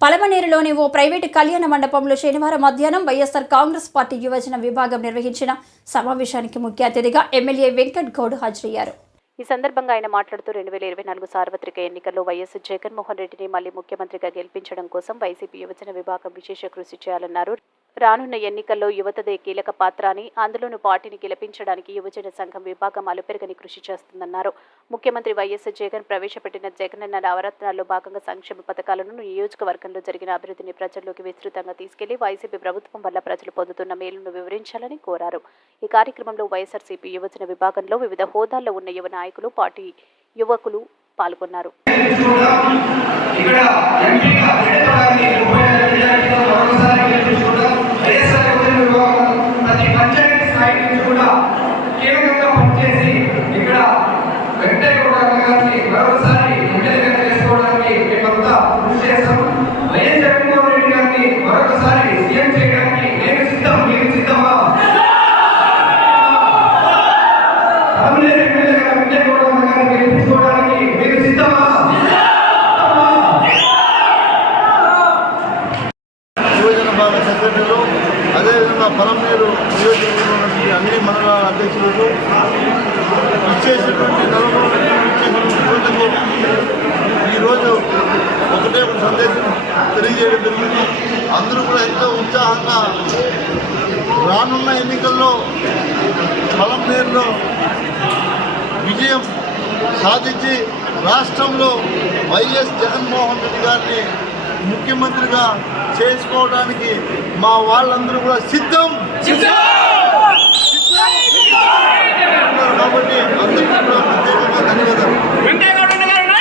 పలమనేరులోని ఓ private కళ్యాణ మండపంలో శనివారం మధ్యాహ్నం వైఎస్ఆర్ కాంగ్రెస్ పార్టీ యువజన విభాగం నిర్వహించిన సమావేశానికి ముఖ్య అతిథిగా ఎమ్మెల్యే వెంకట్ గౌడ్ హాజరయ్యారు. ఈ సందర్భంగా ఆయన మాట్లాడుతూ 2024 సార్వత్రిక ఎన్నికల్లో వైఎస్ జగన్మోహన్ రెడ్డిని మళ్లీ ముఖ్యమంత్రిగా గెలిపించడం కోసం వైసీపీ యువజన విభాగం విశేష కృషి చేయాలన్నారు. రానున్న ఎన్నికల్లో యువతదే కీలక పాత్ర అని, అందులోనూ పార్టీని గెలిపించడానికి యువజన సంఘం విభాగం అలుపెరగని కృషి చేస్తుందన్నారు. ముఖ్యమంత్రి వైఎస్ జగన్ ప్రవేశపెట్టిన జగనన్న నవరత్నాల్లో భాగంగా సంక్షేమ పథకాలను నియోజకవర్గంలో జరిగిన అభివృద్ధిని ప్రజల్లోకి విస్తృతంగా తీసుకెళ్లి వైసీపీ ప్రభుత్వం వల్ల ప్రజలు పొందుతున్న మేలును వివరించాలని కోరారు. ఈ కార్యక్రమంలో వైఎస్ఆర్సీపీ యువజన విభాగంలో వివిధ హోదాల్లో ఉన్న యువ నాయకులు, పార్టీ యువకులు పాల్గొన్నారు. సెక్రటరీలు, అదేవిధంగా పలమనేరు నియోజకవర్గంలోని అన్ని మండలాల అధ్యక్షులు, ఇచ్చేసినటువంటి యువతకు ఈరోజు ఒకటే సందేశం తెలియజేయడం జరిగింది. అందరూ కూడా ఎంతో ఉత్సాహంగా రానున్న ఎన్నికల్లో పలమనేరులో విజయం సాధించి రాష్ట్రంలో వైఎస్ జగన్మోహన్ రెడ్డి గారిని ముఖ్యమంత్రిగా చేసుకోవడానికి మా వాళ్ళందరూ కూడా సిద్ధం. కాబట్టి అందరికీ కూడా ప్రత్యేకంగా ధన్యవాదాలు.